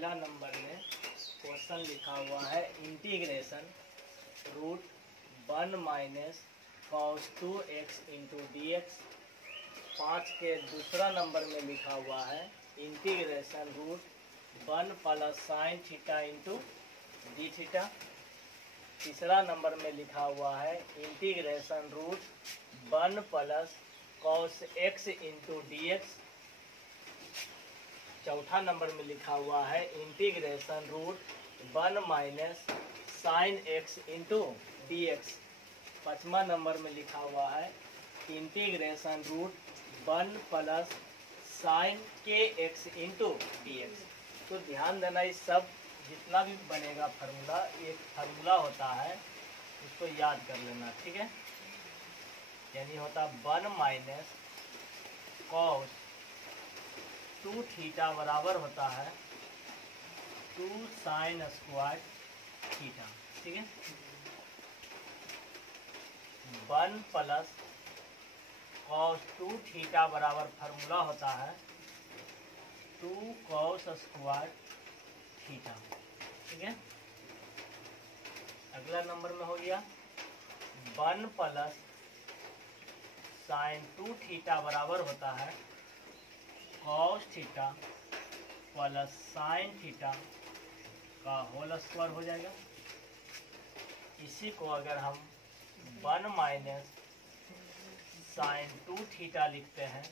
पहला नंबर में क्वेश्चन लिखा हुआ है integration root 1 minus cos 2x into d x. 5 के दूसरा नंबर में लिखा हुआ है integration root 1 plus sine theta into d theta. तीसरा नंबर में लिखा हुआ है integration root 1 plus cos x into d x. चौथा नंबर में लिखा हुआ है integration root 1 minus sine x into d x. पाँचवा नंबर में लिखा हुआ है इंटीग्रेशन रूट 1 प्लस साइन के एक्स इंटू डी एक्स। तो ध्यान देना, इस सब जितना भी बनेगा फार्मूला, एक फार्मूला होता है, उसको याद कर लेना, ठीक है। यानी होता 1 माइनस कॉस 2 थीटा बराबर होता है 2 साइन स्क्वायर थीटा, ठीक है। 1 प्लस कॉस 2 थीटा बराबर फार्मूला होता है 2 कॉस स्क्वायर थीटा, ठीक है। अगला नंबर में हो गया 1 प्लस साइन 2 थीटा बराबर होता है cos theta plus sine theta का होल स्क्वायर हो जाएगा। इसी को अगर हम 1 माइनस साइन 2 थीटा लिखते हैं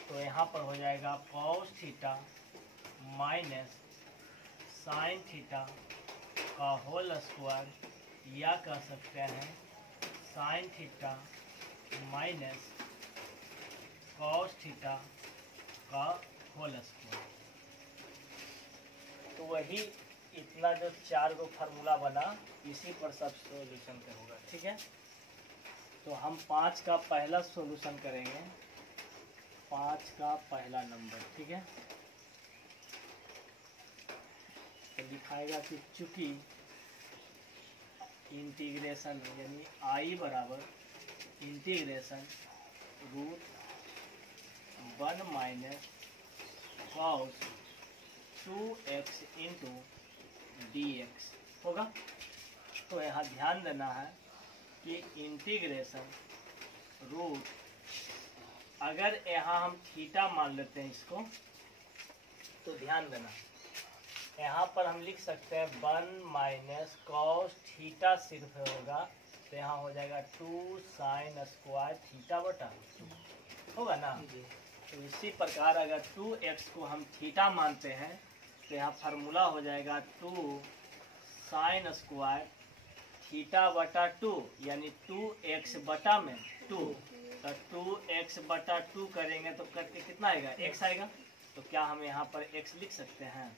तो यहाँ पर हो जाएगा cos theta minus sign theta का होल स्क्वायर, या कह सकते हैं sine theta minus cos theta का होल स्क्वायर। तो वही इतना जो 4 गो फार्मूला बना, इसी पर सब सॉल्यूशन का होगा, ठीक है। तो हम 5 का पहला सॉल्यूशन करेंगे, 5 का पहला नंबर, ठीक है। तो दिखाएगा कि चूंकि इंटीग्रेशन यानी आई बराबर integration root 1 minus cos 2x into d x होगा। तो यहाँ ध्यान देना है कि इंटीग्रेशन रूट, अगर यहाँ हम थीटा मान लेते हैं इसको, तो ध्यान देना यहाँ पर हम लिख सकते हैं 1 माइनस कॉस थीटा सिर्फ होगा, तो यहाँ हो जाएगा 2 साइन स्क्वायर थीटा बटा 2 होगा ना। तो इसी प्रकार अगर 2x को हम थीटा मानते हैं तो यहाँ फार्मूला हो जाएगा 2 साइन स्क्वायर थीटा बटा 2, यानी 2x बटा में 2। तो 2x बटा 2 करेंगे तो करके कितना आएगा, x आएगा। तो क्या हम यहाँ पर x लिख सकते हैं,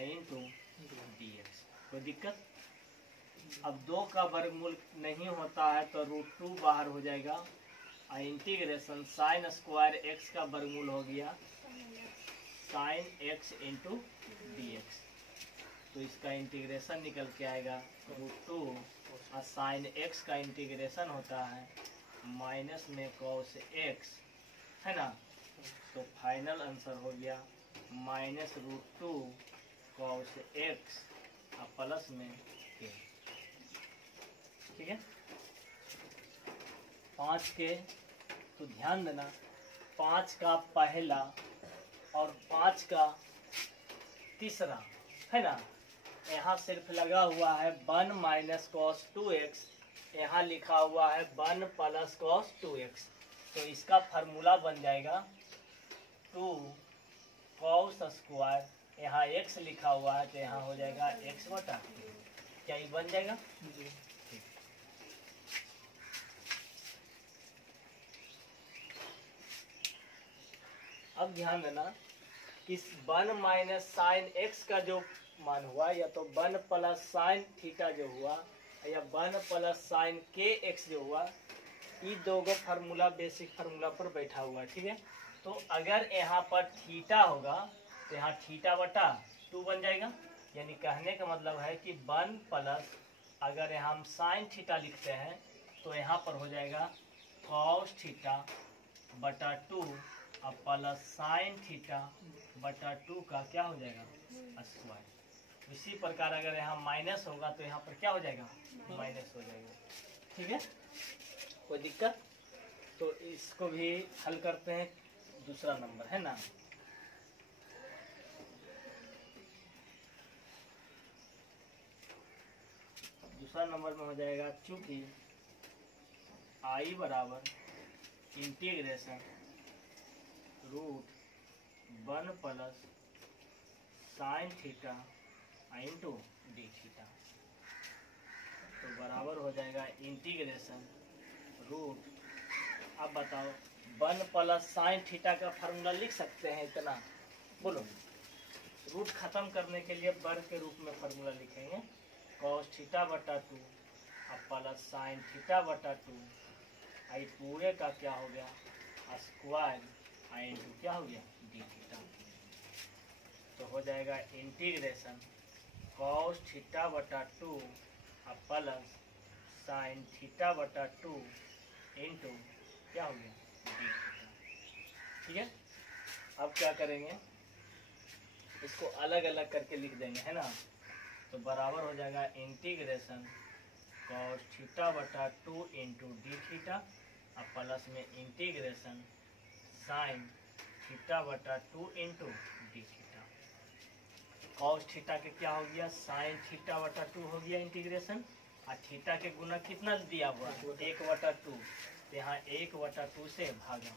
इंटू डी एक्स। कोई दिक्कत? अब 2 का वर्गमूल नहीं होता है तो √2 बाहर हो जाएगा। इंटीग्रेशन साइन स्क्वायर x का वर्गमूल हो गया sine x into d x. तो इसका इंटीग्रेशन निकल के आएगा √2, और साइन x का इंटीग्रेशन होता है माइनस में कॉस x, है ना। तो फाइनल आंसर हो गया माइनस √2 कॉस x और प्लस में k, ठीक है। 5 के तो ध्यान देना, 5 का पहला और 5 का तीसरा, है ना। यहाँ सिर्फ लगा हुआ है 1 माइनस कॉस 2x, यहाँ लिखा हुआ है 1 प्लस कॉस 2x। तो इसका फार्मूला बन जाएगा 2 कॉस स्क्वायर, यहाँ x लिखा हुआ है तो यहाँ हो जाएगा x बटा। क्या ये बन जाएगा? जी। अब ध्यान देना कि 1 माइनस साइन x का जो मान हुआ, या तो 1 प्लस साइन थीटा जो हुआ, या 1 प्लस साइन के एक्स जो हुआ, ये दो गो फार्मूला बेसिक फार्मूला पर बैठा हुआ है, ठीक है। तो अगर यहाँ पर थीटा होगा तो यहाँ थीटा बटा 2 बन जाएगा। यानी कहने का मतलब है कि 1 प्लस, अगर यहाँ हम साइन थीटा लिखते हैं तो यहाँ पर हो जाएगा कॉस थीटा बटा 2 और प्लस साइन थीटा बटा 2 का क्या हो जाएगा स्क्वायर। इसी प्रकार अगर यहाँ माइनस होगा तो यहाँ पर क्या हो जाएगा, माइनस हो जाएगा। ठीक है, कोई दिक्कत? तो इसको भी हल करते हैं, दूसरा नंबर है ना। दूसरा नंबर में हो जाएगा, चूंकि आई बराबर integration root 1 plus sine theta into d theta, तो बराबर हो जाएगा इंटीग्रेशन रूट, अब बताओ 1 प्लस साइन थीटा का फार्मूला लिख सकते हैं इतना, बोलो। रूट खत्म करने के लिए वर्ग के रूप में फार्मूला लिखेंगे, कॉस थीटा बटा 2 अब प्लस साइन थीटा बटा 2, आई पूरे का क्या हो गया, स्क्वायर आई इंटू क्या हो गया, डी थीटा। तो हो जाएगा इंटीग्रेशन कॉस थीटा बटा 2 अब प्लस साइन थीटा बटा 2 इंटू क्या हो गया, डी थीटा। ठीक है, अब क्या करेंगे, इसको अलग अलग करके लिख देंगे, है ना। तो बराबर हो जाएगा इंटीग्रेशन कॉस थीटा बटा 2 इंटू डी थीटा अब प्लस में इंटीग्रेशन साइन थीटा बटा 2 into d theta. Cos theta के क्या हो गया, साइन थीटा बटा 2 हो गया इंटीग्रेशन, और थीटा के गुना कितना दिया हुआ है, 1/2, तो यहाँ 1/2 से भागा,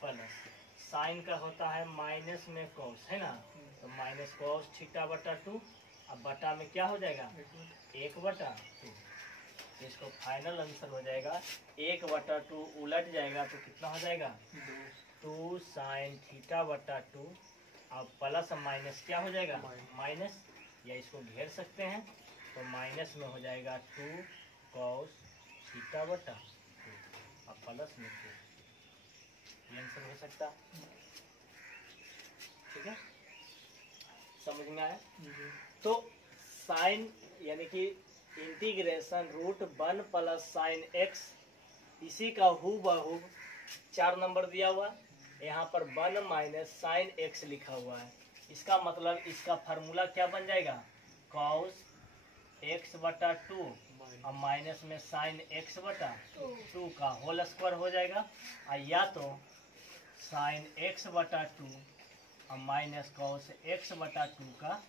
प्लस साइन का होता है माइनस में कॉस, है ना, तो माइनस कॉस थीटा बटा 2 अब बटा में क्या हो जाएगा, 1/2। तो इसको फाइनल आंसर हो जाएगा 1/2, उलट जाएगा तो कितना हो जाएगा, 2 साइन थीटा बटा 2 अब प्लस माइनस क्या हो जाएगा, माइनस, या इसको घेर सकते हैं तो माइनस में हो जाएगा 2 कॉस थीटा बटा 2 अब प्लस में 2, ये आंसर हो सकता। ठीक है, समझ में आया? तो साइन यानी कि integration root 1 plus sine x, इसी का हूबहू 4 नंबर दिया हुआ, यहाँ पर 1 माइनस साइन एक्स लिखा हुआ है। इसका मतलब इसका फार्मूला क्या बन जाएगा, कॉस एक्स बटा 2 और माइनस में साइन एक्स बटा 2 का होल स्क्वायर हो जाएगा, या तो साइन एक्स बटा 2 और माइनस कॉस एक्स बटा 2 का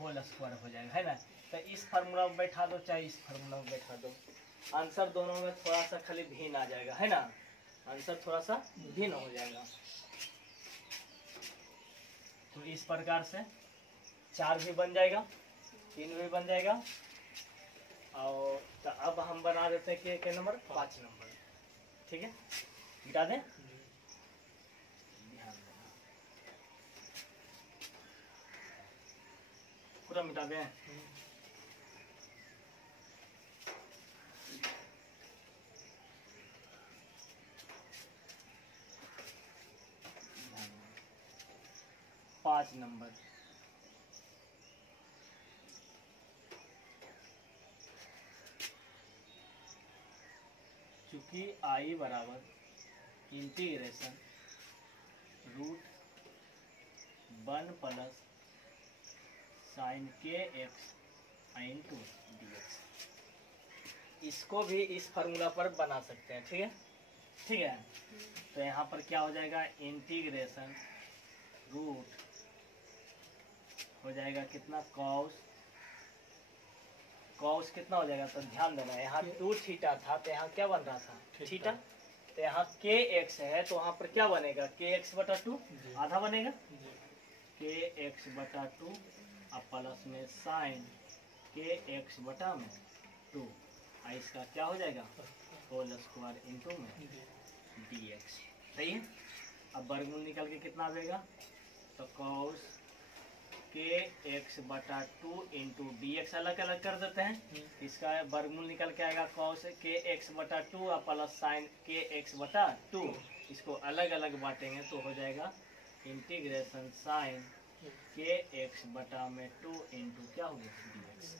होल स्क्वायर हो जाएगा, है ना। तो इस फार्मूला में बैठा दो चाहे इस फार्मूला में बैठा दो, आंसर दोनों में थोड़ा सा खाली भिन्न आ जाएगा, है ना, आंसर थोड़ा सा भिन्न हो जाएगा। तो इस प्रकार से 4 भी बन जाएगा, 3 भी बन जाएगा, और तो अब हम बना देते हैं के नंबर 5 नंबर। ठीक है, मिटा दें, ध्यान देना, पूरा मिटा दें। पाँच नंबर, चूंकि आई बराबर इंटीग्रेशन रूट 1 प्लस साइन के एक्स इंटू डी एक्स, इसको भी इस फार्मूला पर बना सकते हैं। ठीक है, ठीक है, तो यहाँ पर क्या हो जाएगा, इंटीग्रेशन रूट हो जाएगा कितना, कॉस कितना हो जाएगा, तो ध्यान देना यहाँ 2 थीटा था तो यहाँ क्या बन रहा था, थीटा, तो यहाँ के एक्स है तो वहाँ पर क्या बनेगा, के एक्स बटा 2 आधा बनेगा, के एक्स बटा 2 अब प्लस में साइन के एक्स बटा में 2, इसका क्या हो जाएगा, होल स्क्वायर इंटू में डी एक्स। सही है, अब वर्गमूल निकल के कितना आएगा, तो कॉस के एक्स बटा 2 इंटू डी एक्स अलग अलग कर देते हैं, इसका वर्गमूल निकल के आएगा कॉस के एक्स बटा 2 और प्लस साइन के एक्स बटा 2, इसको अलग अलग बांटेंगे तो हो जाएगा इंटीग्रेशन साइन के एक्स बटा में 2 इंटू क्या हो गया, डी एक्स।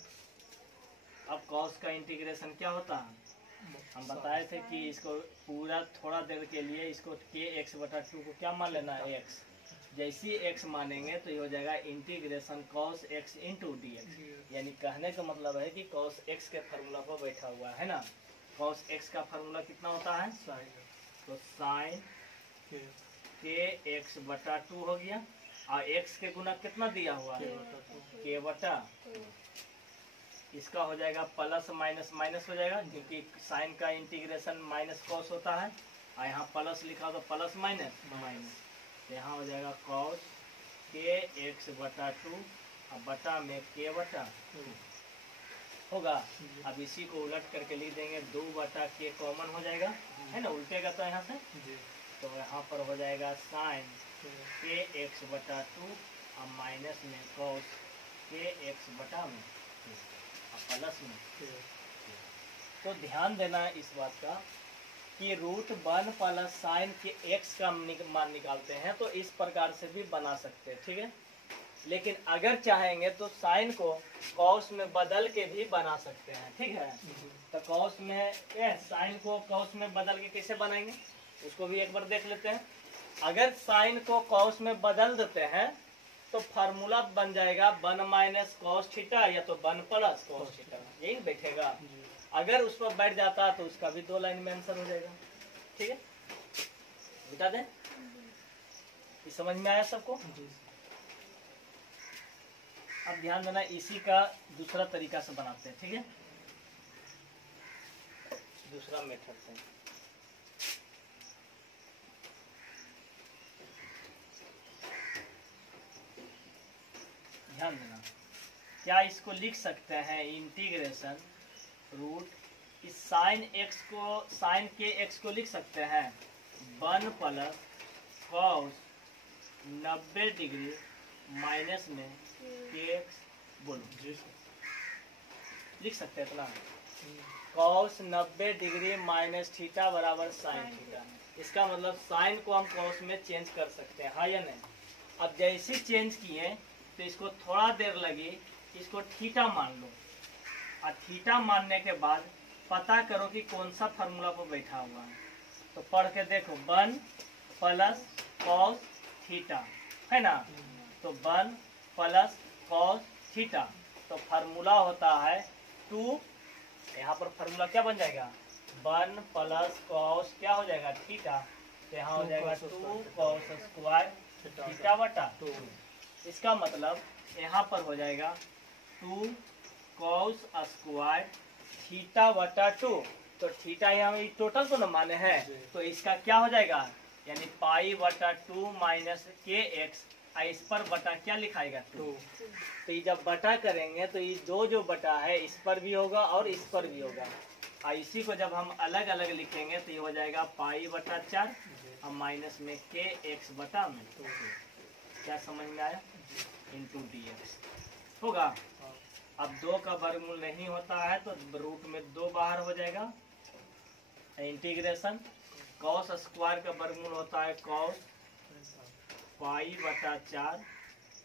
अब कॉस का इंटीग्रेशन क्या होता है, हम बताए थे कि इसको पूरा थोड़ा देर के लिए इसको के एक्स बटा 2 को क्या मान लेना है, एक्स जैसे ही x मानेंगे तो ये हो जाएगा integration cos x into d x. यानी कहने का मतलब है कि cos x के फार्मूला पर बैठा हुआ है ना। cos x का फार्मूला कितना होता है, तो साइन के एक्स बटा 2 हो गया, और x के गुना कितना दिया हुआ है, k बटा, इसका हो जाएगा प्लस माइनस माइनस हो जाएगा, क्योंकि साइन का इंटीग्रेशन माइनस कॉस होता है, और यहाँ प्लस लिखा तो प्लस माइनस माइनस, यहाँ हो जाएगा कॉस के एक्स बटा 2 और बटा में के बटा 2 होगा। अब इसी को उलट करके लिख देंगे, 2 बटा के कॉमन हो जाएगा, है ना, उल्टेगा तो यहाँ से, तो यहाँ पर हो जाएगा साइन के एक्स बटा 2 और माइनस में कॉस के एक्स बटा में प्लस में। तो ध्यान देना इस बात का कि रूट 1 प्लस साइन के एक्स का मान निकालते हैं तो इस प्रकार से भी बना सकते हैं, ठीक है। लेकिन अगर चाहेंगे तो साइन को कॉस में बदल के भी बना सकते हैं, ठीक है। तो कॉस में साइन को कॉस में बदल के कैसे बनाएंगे उसको भी एक बार देख लेते हैं। अगर साइन को कॉस में बदल देते हैं तो फार्मूला बन जाएगा 1 माइनस कॉस थीटा या तो 1 प्लस कॉस थीटा, यही बैठेगा। अगर उस पर बैठ जाता तो उसका भी 2 लाइन में आंसर हो जाएगा, ठीक है। बता दें, ये समझ में आया सबको। अब ध्यान देना, इसी का दूसरा तरीका से बनाते हैं, ठीक है, दूसरा मेथड से। ध्यान देना, क्या इसको लिख सकते हैं इंटीग्रेशन रूट इस साइन एक्स को, साइन के एक्स को लिख सकते हैं 1 प्लस कॉस 90 डिग्री माइनस में के एक्स, बोलो लिख सकते हैं इतना, कॉस 90 डिग्री माइनस थीटा बराबर साइन थीटा। इसका मतलब साइन को हम कॉस में चेंज कर सकते हैं, हाँ या नहीं। अब जैसे चेंज किए तो इसको थोड़ा देर लगी, इसको थीटा मान लो, और थीटा मानने के बाद पता करो कि कौन सा फार्मूला पर बैठा हुआ है। तो पढ़ के देखो, 1 प्लस कॉस थीटा, है ना, तो 1 प्लस कॉस थीटा, तो फार्मूला होता है 2, यहाँ पर फार्मूला क्या बन जाएगा, 1 प्लस कॉस क्या हो जाएगा थीटा, तो यहाँ हो जाएगा 2 कॉस स्क्वायर थीटा बटा 2। इसका मतलब यहाँ पर हो जाएगा 2 कॉस स्क्वायर थीटा बटा 2, तो थीटा यहाँ टोटल को न माने हैं, तो इसका क्या हो जाएगा, यानी पाई बटा 2 माइनस के एक्स, इस पर बटा क्या लिखाएगा 2। तो ये जब बटा करेंगे तो ये दो जो बटा है इस पर भी होगा और इस पर भी होगा, और इसी को जब हम अलग अलग लिखेंगे तो ये हो जाएगा पाई बटा 4 और माइनस में के एक्स बटा में 2। क्या समझ में आया, इंटू डी एक्स होगा। अब 2 का वर्गमूल नहीं होता है तो रूट में 2 बाहर हो जाएगा। इंटीग्रेशन कॉस स्क्वायर का वर्गमूल होता है कॉस पाई बटा 4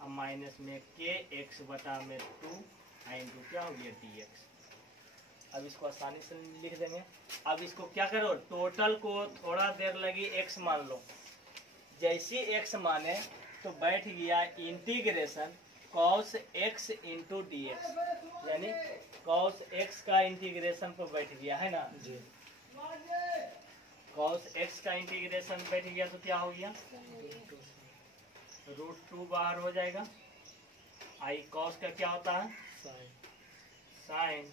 और माइनस में के एक्स बटा में 2 इंटू क्या हो गया डी एक्स। अब इसको आसानी से लिख देंगे। अब इसको क्या करो, टोटल को थोड़ा देर लगी एक्स मान लो, जैसी एक्स माने तो बैठ गया integration cos x into d x, यानी कॉस एक्स का इंटीग्रेशन पर बैठ गया, है ना जी। कॉस एक्स का इंटीग्रेशन बैठ गया तो क्या हो गया, √2 बाहर हो जाएगा। आई कॉस का क्या होता है, साइन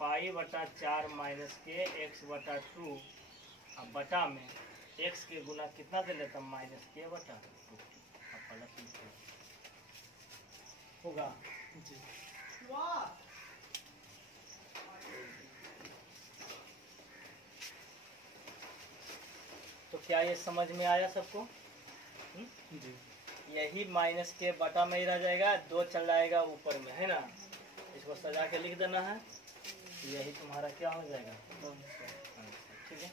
पाई बटा 4 माइनस के एक्स बटा 2 अब बटा में एक्स के गुना कितना दे लेता, माइनस के बटा 2 प्लस होगा जी। तो क्या ये समझ में आया सबको जी। यही माइनस के बटा में ही रह जाएगा, 2 चल जाएगा ऊपर में, है ना। इसको सजा के लिख देना है, यही तुम्हारा क्या हो जाएगा, ठीक है।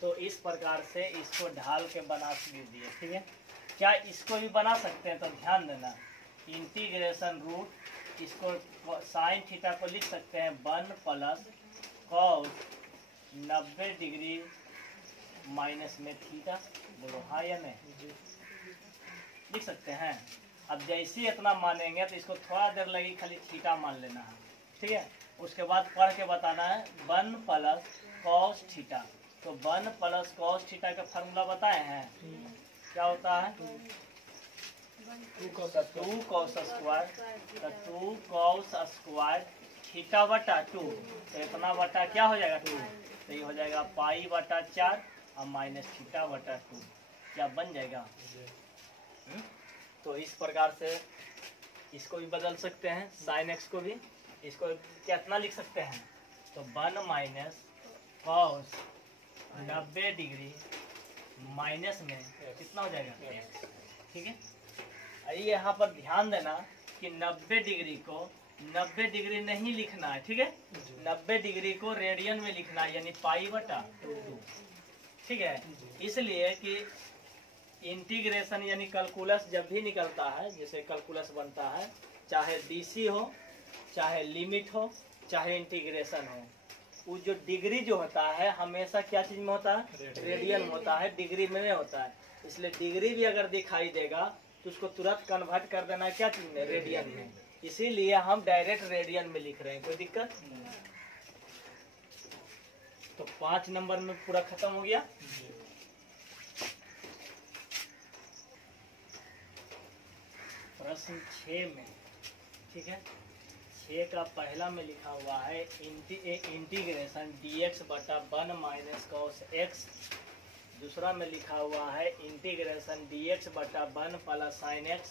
तो इस प्रकार से इसको ढाल के बना दीजिए, ठीक है। क्या इसको भी बना सकते हैं, तो ध्यान देना, इंटीग्रेशन रूट इसको साइन थीटा को लिख सकते हैं 1 प्लस कॉस 90 डिग्री माइनस में थीटा, बोलो हाँ या नहीं। लिख सकते हैं। अब जैसे ही इतना मानेंगे तो इसको थोड़ा देर लगी, खाली थीटा मान लेना है, ठीक है। उसके बाद पढ़ के बताना है 1 प्लस कॉस थीटा। तो 1 प्लस कॉस थीटा का फार्मूला बताए हैं, क्या होता है 2 cos square, 2 cos square theta बटा 2। तो इतना बटा क्या हो जाएगा 2, तो ये हो जाएगा पाई बटा 4 और माइनस थीटा बटा 2, क्या बन जाएगा। तो इस प्रकार से इसको भी बदल सकते हैं, साइन एक्स को भी, इसको कितना लिख सकते हैं, तो 1 माइनस कॉस 90 डिग्री माइनस में कितना हो जाएगा, ठीक है। ये यहाँ पर ध्यान देना कि 90 डिग्री को 90 डिग्री नहीं लिखना है, ठीक है। 90 डिग्री को रेडियन में लिखना है, यानी पाई बटा 2, ठीक है। इसलिए कि इंटीग्रेशन यानी कैलकुलस जब भी निकलता है, जैसे कैलकुलस बनता है, चाहे डीसी हो, चाहे लिमिट हो, चाहे इंटीग्रेशन हो, वो जो डिग्री जो होता है हमेशा क्या चीज में होता है, रेडियन में होता है, डिग्री में नहीं होता है। इसलिए डिग्री भी अगर दिखाई देगा तो उसको तुरंत कन्वर्ट कर देना है क्या चीज में, रेडियन में। इसीलिए हम डायरेक्ट रेडियन में लिख रहे हैं, कोई दिक्कत। तो 5 नंबर में पूरा खत्म हो गया। प्रश्न 6 में, ठीक है, 6 का पहला में लिखा हुआ है इंटीग्रेशन dx बटा 1 माइनस कॉस एक्स। दूसरा में लिखा हुआ है इंटीग्रेशन dx बटा 1 प्लस साइन एक्स।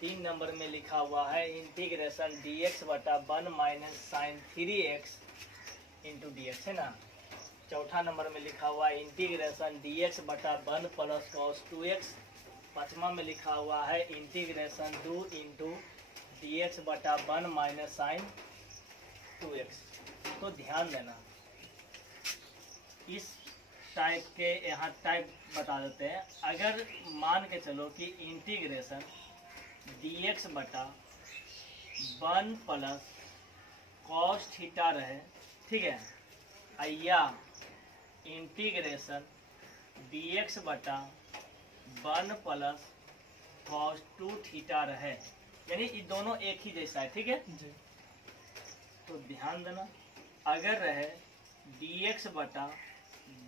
3 नंबर में लिखा हुआ है इंटीग्रेशन dx बटा 1 minus sign 3x into dx, है ना। चौथा नंबर में लिखा हुआ है इंटीग्रेशन dx बटा 1 प्लस कॉस 2x। 5वां में लिखा हुआ है इंटीग्रेशन 2 इंटू dx बटा 1 माइनस साइन 2x। तो ध्यान देना, इस टाइप के यहाँ टाइप बता देते हैं। अगर मान के चलो कि इंटीग्रेशन dx बटा 1 प्लस कॉस थीटा रहे, ठीक है, या इंटीग्रेशन dx बटा 1 प्लस कॉस 2 थीटा रहे, यानी ये दोनों एक ही जैसा है, ठीक है जी। तो ध्यान देना, अगर रहे dx बटा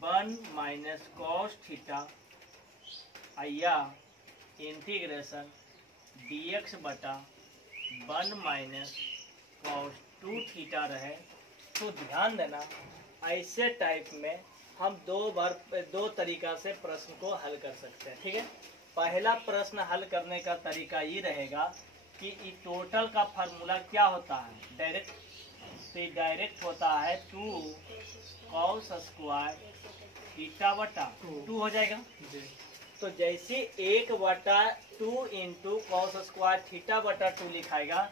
1 माइनस कॉस थीटा या इंटीग्रेशन dx बटा 1 माइनस कॉस 2 थीटा रहे, तो ध्यान देना ऐसे टाइप में हम दो तरीका से प्रश्न को हल कर सकते हैं, ठीक है। पहला प्रश्न हल करने का तरीका ये रहेगा कि टोटल का फार्मूला क्या होता है, डायरेक्ट। तो डायरेक्ट होता है 2 कॉस स्क्वायर थीटा बटा 2 हो जाएगा जी। तो जैसे 1 बटा 2 इंटू कॉस स्क्वायर थीटा बटा 2 लिखाएगा,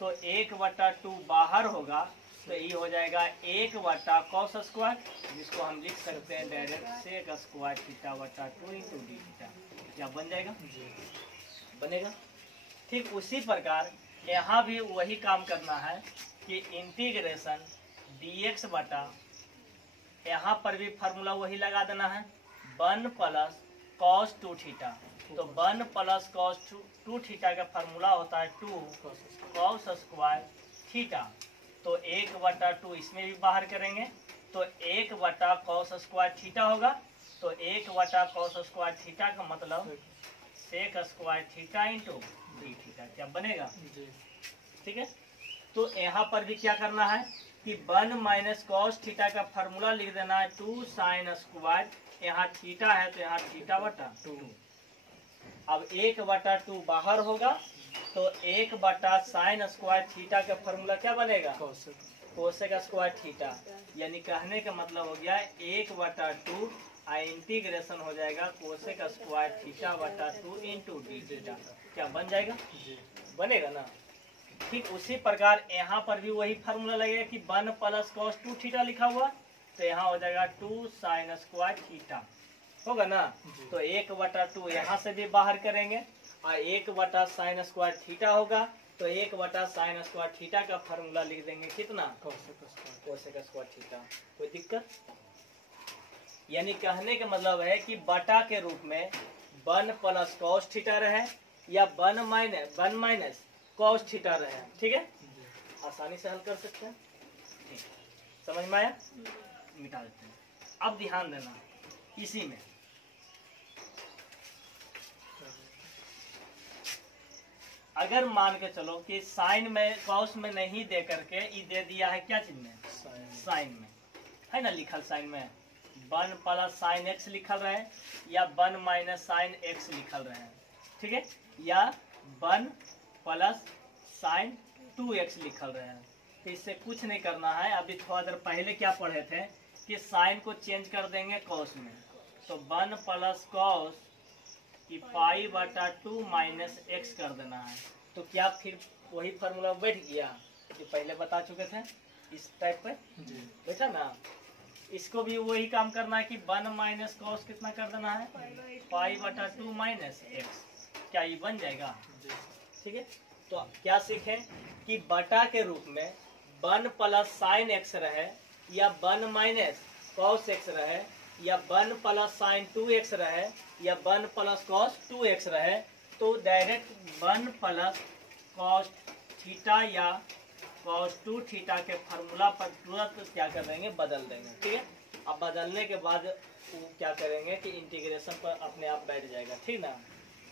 तो 1 बटा 2 बाहर होगा, तो ये हो जाएगा 1 बटा कॉस स्क्वायर, जिसको हम लिख सकते हैं डायरेक्ट सेक स्क्वायर थीटा बटा 2 इंटू डी थीटा, क्या बन जाएगा जी, बनेगा। ठीक उसी प्रकार यहाँ भी वही काम करना है कि इंटीग्रेशन dx बटा, यहाँ पर भी फार्मूला वही लगा देना है 1 प्लस कॉस 2 थीटा। तो 1 प्लस कॉस 2 थीटा का फार्मूला होता है 2 कॉस स्क्वायर थीटा। तो 1 बटा 2 इसमें भी बाहर करेंगे, तो 1 बटा कॉस स्क्वायर थीटा होगा। तो 1 बटा कॉस स्क्वायर थीटा का मतलब sec square theta into d theta, क्या बनेगा, ठीक है। तो यहाँ पर भी क्या करना है कि 1 माइनस कॉस थीटा का फार्मूला लिख देना है 2 साइन स्क्वायर, यहाँ थीटा है तो यहाँ थीटा बटा 2। अब 1 बटा 2 बाहर होगा, तो 1 बटा साइन स्क्वायर थीटा का फार्मूला क्या बनेगा, कोसेक स्क्वायर थीटा। यानी कहने का मतलब हो गया 1 बटा 2 इंटीग्रेशन हो जाएगा कोसेक स्क्वायर थीटा बटा 2 इंटू डी थीटा, क्या बन जाएगा, बनेगा ना। ठीक उसी प्रकार यहाँ पर भी वही फार्मूला लगेगा कि 1 प्लस कॉस 2 थीटा लिखा हुआ, तो यहाँ हो जाएगा 2 साइन स्क्वायर थीटा, होगा ना। तो 1 बटा 2 यहाँ से भी बाहर करेंगे और 1 बटा साइन स्क्वायर थीटा होगा, तो 1 बटा साइन स्क्वायर थीटा का फार्मूला लिख देंगे कितना, कोसेक स्क्वायर थीटा। कोई दिक्कत, यानी कहने का मतलब है कि बटा के रूप में 1 प्लस कॉस थीटा रहे या 1 माइनस कॉस थीटा रहे, ठीक है, आसानी से हल कर सकते हैं। ठीक, समझ में आया, मिटा देते हैं। अब ध्यान देना इसी में अगर मान के चलो कि साइन में कॉस में नहीं दे करके ये दे दिया है क्या चीज में, साइन में है ना, लिखल साइन में 1 प्लस साइन एक्स लिखल रहे या 1 माइनस साइन एक्स लिखल रहे हैं, ठीक है, या 1 प्लस साइन 2x लिखल रहे हैं। तो इससे कुछ नहीं करना है। अभी थोड़ा देर पहले क्या पढ़े थे कि साइन को चेंज कर देंगे कॉस में, तो 1 प्लस कॉस की पाई बटा 2 माइनस एक्स कर देना है। तो क्या फिर वही फार्मूला बैठ गया जो पहले बता चुके थे, इस टाइप पे बैठा ना। इसको भी वही काम करना है कि 1 माइनस कॉस कितना कर देना है, पाई बटा 2 माइनस एक्स। क्या ये बन जाएगा, ठीक है। तो क्या सीखे कि बटा के रूप में 1 प्लस साइन एक्स रहे या 1 माइनस कॉस एक्स रहे या 1 प्लस साइन 2x रहे या 1 प्लस कॉस 2x रहे, तो डायरेक्ट 1 प्लस कॉस थीटा या कॉस 2 थीटा के फार्मूला पर तुरंत क्या कर देंगे, बदल देंगे, ठीक है। अब बदलने के बाद वो क्या करेंगे कि इंटीग्रेशन पर अपने आप बैठ जाएगा, ठीक ना,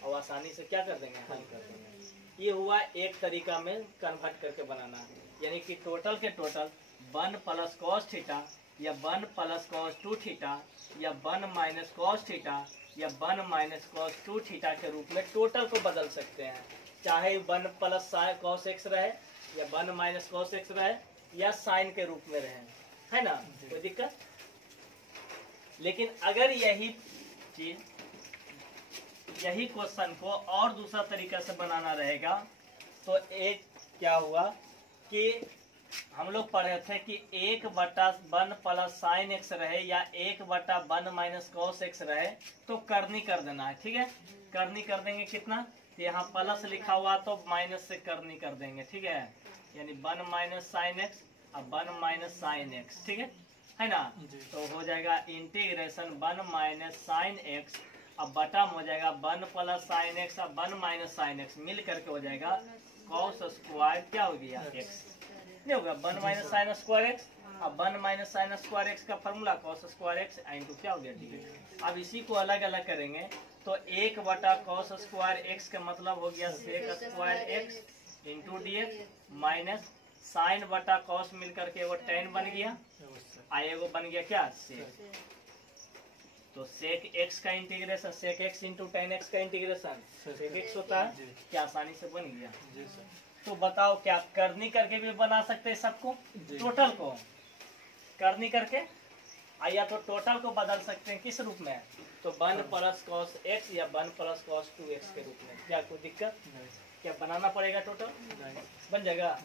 और आसानी से क्या कर देंगे, हल कर देंगे। ये हुआ एक तरीका में कन्वर्ट करके बनाना है, यानी कि टोटल के टोटल 1 प्लस कॉस थीटा या 1 प्लस कॉस 2 थीटा या 1 माइनस कॉस थीटा या 1 माइनस कॉस 2 थीटा के रूप में टोटल को बदल सकते हैं। चाहे 1 प्लस कॉस एक्स रहे या 1 माइनस कॉस एक्स रहे या साइन के रूप में रहे, है ना, कोई दिक्कत। लेकिन अगर यही चीज, यही क्वेश्चन को और दूसरा तरीका से बनाना रहेगा, तो एक क्या हुआ कि हम लोग पढ़े थे कि 1/1 प्लस साइन एक्स रहे या 1/1 माइनस कॉस एक्स रहे, तो करनी कर देना है, ठीक है। करनी कर देंगे कितना, तो यहाँ प्लस लिखा हुआ तो माइनस से करनी कर देंगे, ठीक है, यानी 1 माइनस साइन एक्स और 1 माइनस साइन एक्स, ठीक है ना। तो हो जाएगा इंटीग्रेशन 1 माइनस साइन एक्स, अब बटा में हो जाएगा 1 प्लस साइन एक्स और 1 माइनस साइन एक्स मिल करके हो जाएगा कॉस स्क्वायर क्या हो गया एक्स, नहीं होगा 1 माइनस साइन स्क्वायर एक्स। अब 1 माइनस साइन स्क्वायर एक्स का formula cos square x into क्या हो गया डी। अब इसी को अलग अलग करेंगे तो 1 बटा कॉस स्क्वायर एक्स का मतलब हो गया sec square x into d x minus sine बटा कॉस मिल करके एगो टेन बन गया और एगो बन गया क्या सेक। तो सेक एक्स का integration sec x into tan x का इंटीग्रेशन सेक एक्स होता है, क्या आसानी से बन गया। तो बताओ क्या करनी करके भी बना सकते हैं सबको, टोटल को करनी करके या तो टोटल को बदल सकते हैं किस रूप में, तो 1 प्लस कॉस एक्स या 1 प्लस कॉस 2x के रूप में। क्या कोई दिक्कत, क्या बनाना पड़ेगा टोटल, बन जाएगा।